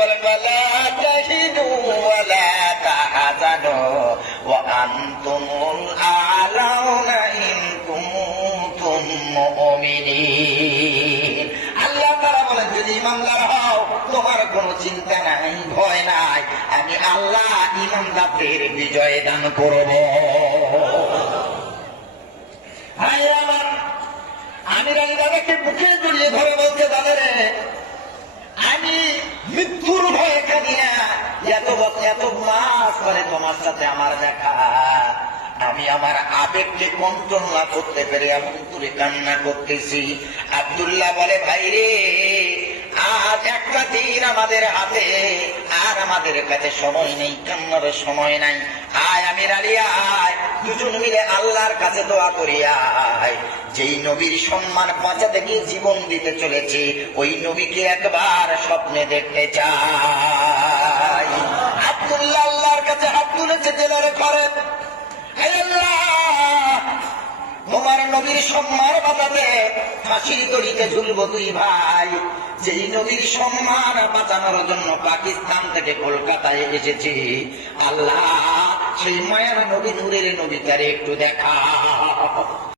বলেন ওয়ালা তাহিনু ওয়ালা তাহজানু ওয়া আনতুমুল আ'লাউনা ইন কুনতুম মুমিনিন। আল্লাহ তাআলা বলেন যদি ঈমানদার হও তোমার কোনো চিন্তা নাই, ভয় নাই, আমি আল্লাহ ঈমানদারদের বিজয় দান করব। ভাই আমার, আমির আলী দাদাকে বুকে জড়িয়ে ধরে বলছে, দাদা রে, আমি মৃত্যুর ভয়ে কাঁদি না, এত মাস পরে তোমার সাথে আমার দেখা, আমি আমার আবেগকে কন্ট্রোল না করতে পেরে এমন করে কান্না করতেছি। আব্দুল্লাহ বলে, ভাই রে, আজ একটা দিন আমাদের হাতে, আর আমাদের কাছে সময় নেই, কান্নার সময় নাই। আয় আমির আলী, আয়, দুজন মিলে আল্লাহর কাছে দোয়া করি। আয়, যেই নবীর সম্মান বাঁচাতে গিয়ে জীবন দিতে চলেছে, ওই নবীকে একবার স্বপ্নে দেখতে চাই। আব্দুল্লাহ আল্লাহর কাছে হাত তুলেছে, জেলারে ঘরে, তোমার নবীর সম্মান বাঁচাতে ফাঁসির দড়িতে ঝুলবো দুই ভাই। যেই নবীর সম্মান বাঁচানোর জন্য পাকিস্তান থেকে কলকাতায় এসেছি, আল্লাহ সেই মায়ার নবী, নূরের নবী, তারে একটু দেখা।